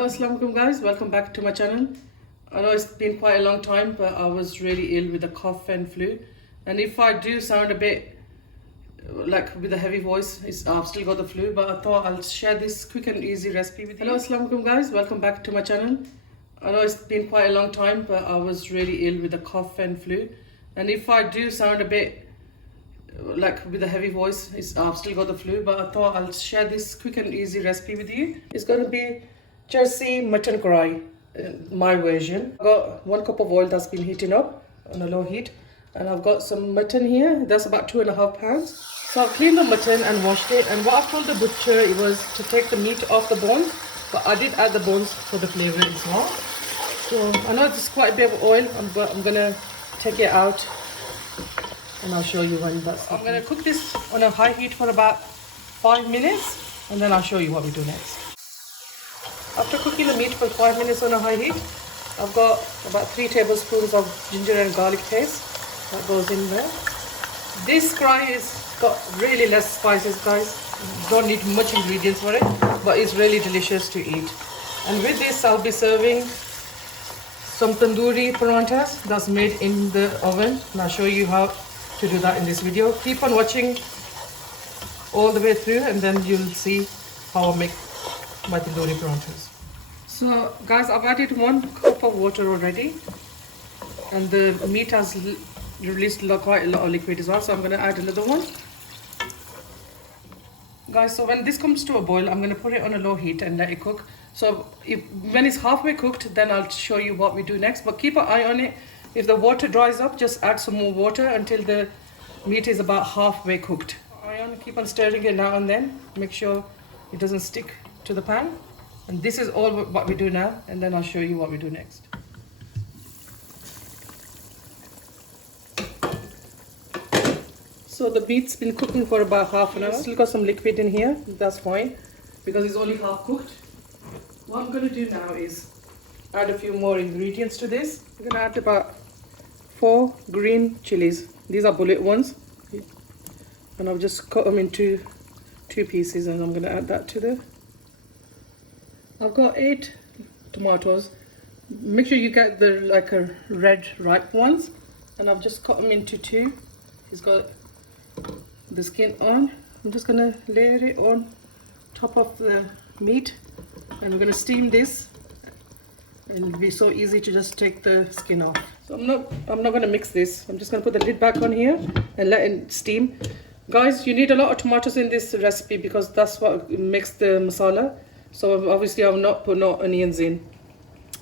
Hello, assalamualaikum guys, welcome back to my channel. I know it's been quite a long time, but I was really ill with a cough and flu, and if I do sound a bit like with a heavy voice, I've still got the flu, but I thought I'll share this quick and easy recipe with you. Hello, assalamualaikum guys, welcome back to my channel. I know it's been quite a long time, but I was really ill with a cough and flu, and if I do sound a bit like with a heavy voice, I've still got the flu, but I thought I'll share this quick and easy recipe with you. It's going to be CHARSI mutton karahi, my version. I've got 1 cup of oil that's been heating up on a low heat, and I've got some mutton here. That's about 2.5 pounds. So I've cleaned the mutton and washed it, and what I told the butcher it was to take the meat off the bones, but I did add the bones for the flavor as well. So I know it's quite a bit of oil, but I'm gonna take it out and I'll show you when that's happening. I'm gonna cook this on a high heat for about 5 minutes, and then I'll show you what we do next. After cooking the meat for 5 minutes on a high heat, I've got about 3 tablespoons of ginger and garlic paste that goes in there. This karahi has got really less spices, guys. You don't need much ingredients for it, but it's really delicious to eat. And with this, I'll be serving some tandoori parathas that's made in the oven, and I'll show you how to do that in this video. Keep on watching all the way through, and then you'll see how I make my tandoori parathas. So guys, I've added 1 cup of water already, and the meat has released quite a lot of liquid as well, so I'm going to add another one. Guys, so when this comes to a boil, I'm going to put it on a low heat and let it cook. So when it's halfway cooked, then I'll show you what we do next, but keep an eye on it. If the water dries up, just add some more water until the meat is about halfway cooked. Keep on stirring it now and then. Make sure it doesn't stick to the pan. And this is all what we do now, and then I'll show you what we do next. So the meat's been cooking for about half an hour. Still got some liquid in here. That's fine, because it's only half cooked. What I'm going to do now is add a few more ingredients to this. I'm going to add about 4 green chillis. These are bullet ones, and I've just cut them into 2 pieces, and I'm going to add that to the... I've got 8 tomatoes. Make sure you get the like a red ripe ones, and I've just cut them into 2. It's got the skin on. I'm just going to layer it on top of the meat, and we're going to steam this. And it'll be so easy to just take the skin off. So I'm not going to mix this. I'm just going to put the lid back on here and let it steam. Guys, you need a lot of tomatoes in this recipe because that's what makes the masala. So obviously I've not put no onions in.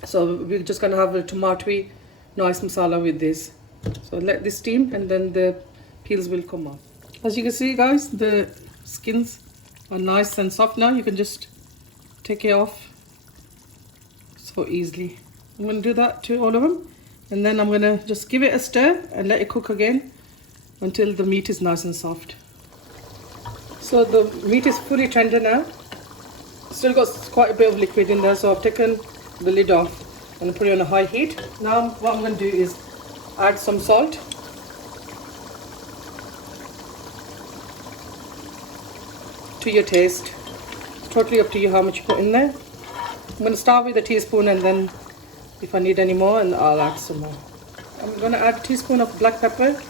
So we're just going to have a tomatoey nice masala with this. So let this steam, and then the peels will come off. As you can see, guys, the skins are nice and soft now. You can just take it off so easily. I'm going to do that to all of them, and then I'm going to just give it a stir and let it cook again until the meat is nice and soft. So the meat is fully tender now. Still got quite a bit of liquid in there, so I've taken the lid off and put it on a high heat. Now what I'm going to do is add some salt. To your taste. It's totally up to you how much you put in there. I'm going to start with a teaspoon, and then if I need any more, and I'll add some more. I'm going to add a teaspoon of black pepper.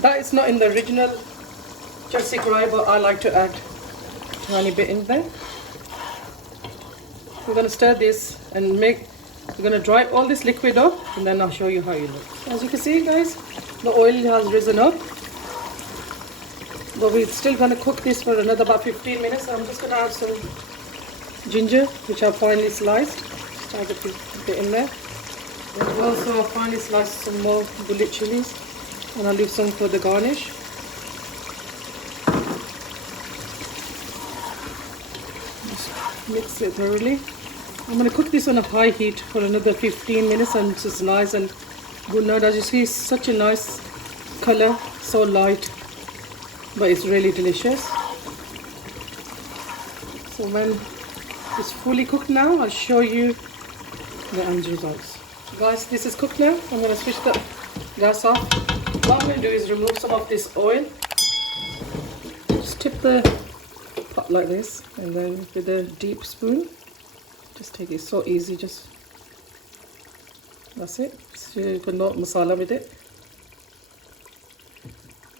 That is not in the original CHARSI karahi, but I like to add a tiny bit in there. We're going to stir this and we're going to dry all this liquid up, and then I'll show you how it looks. As you can see, guys, the oil has risen up. But we're still going to cook this for another about 15 minutes. I'm just going to add some ginger, which I've finely sliced. Just add a bit in there. And also I've finely sliced some more bullet chilies, and I'll leave some for the garnish. Just mix it thoroughly. I'm going to cook this on a high heat for another 15 minutes, and it's just nice and good. Now, as you see, it's such a nice color, so light, but it's really delicious. So when it's fully cooked now, I'll show you the end results. Guys, this is cooked now. I'm going to switch the gas off. What I'm going to do is remove some of this oil. Just tip the pot like this, and then with a deep spoon Just take it, so easy, just that's it. So you can not masala with it.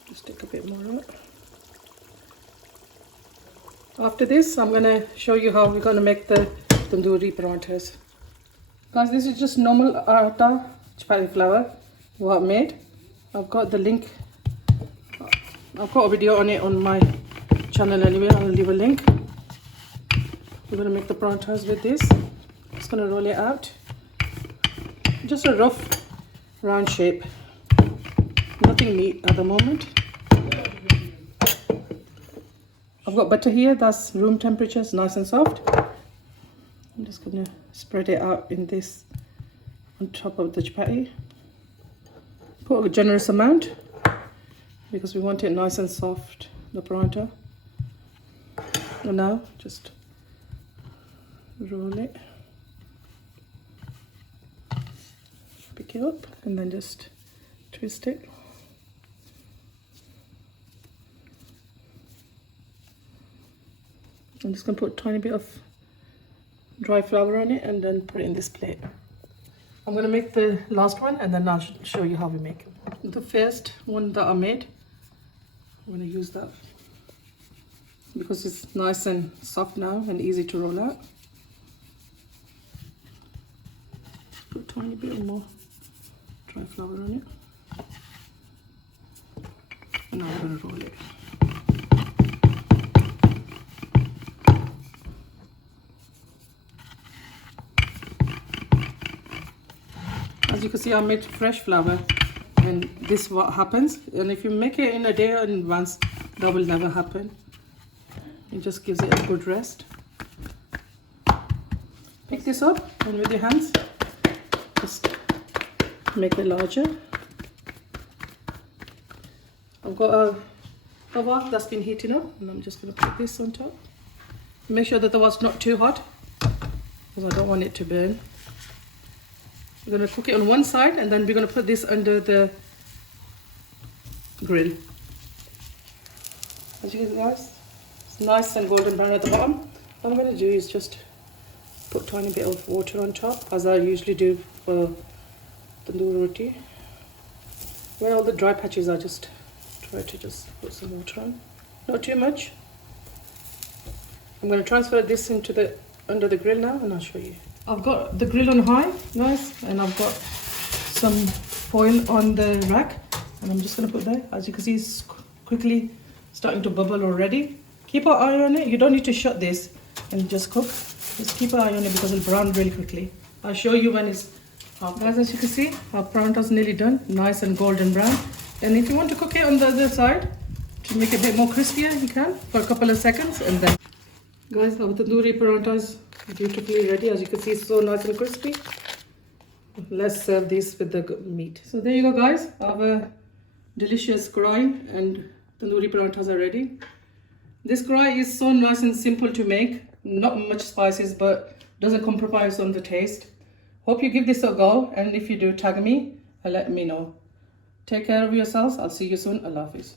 Just take a bit more out. After this, I'm gonna show you how we're gonna make the tandoori parathas. Guys, this is just normal atta chapati flour what I made. I've got the link. I've got a video on it on my channel anyway. I'll leave a link. We're gonna make the parathas with this. Just gonna roll it out. Just a rough round shape. Nothing neat at the moment. I've got butter here, that's room temperature, it's nice and soft. I'm just gonna spread it out in this on top of the chapati. Put a generous amount because we want it nice and soft, the paratha. And now just roll it, pick it up, and then just twist it. I'm just gonna put a tiny bit of dry flour on it and then put it in this plate. I'm gonna make the last one and then I'll show you how we make it. The first one that I made, I'm gonna use that because it's nice and soft now and easy to roll out. Put a tiny bit more dry flour on it. And now I'm gonna roll it. As you can see, I made fresh flour, and this is what happens. And if you make it in a day in advance, that will never happen. It just gives it a good rest. Pick this up and with your hands, just make it larger. I've got a tawa that's been heating up, and I'm just going to put this on top. Make sure that the tawa's not too hot, because I don't want it to burn. We're going to cook it on one side and then we're going to put this under the grill. As you guys, it's nice and golden brown at the bottom. What I'm going to do is just put a tiny bit of water on top, as I usually do for tandoor roti. Where all the dry patches are, just try to just put some water on. Not too much. I'm going to transfer this into the under the grill now and I'll show you. I've got the grill on high, nice, and I've got some foil on the rack, and I'm just going to put there. As you can see, it's quickly starting to bubble already. Keep an eye on it. You don't need to shut this and just cook. Just keep an eye on it because it'll brown really quickly. I'll show you when it's half. Guys, as you can see, our paratha's nearly done, nice and golden brown. And if you want to cook it on the other side to make it a bit more crispier, you can for a couple of seconds, and then. Guys, our tandoori parathas beautifully ready. As you can see, it's so nice and crispy. Let's serve this with the meat. So there you go, guys. Our delicious karahi and tandoori parathas are ready. This karahi is so nice and simple to make. Not much spices, but doesn't compromise on the taste. Hope you give this a go, and if you do, tag me and let me know. Take care of yourselves. I'll see you soon. Allah Hafiz.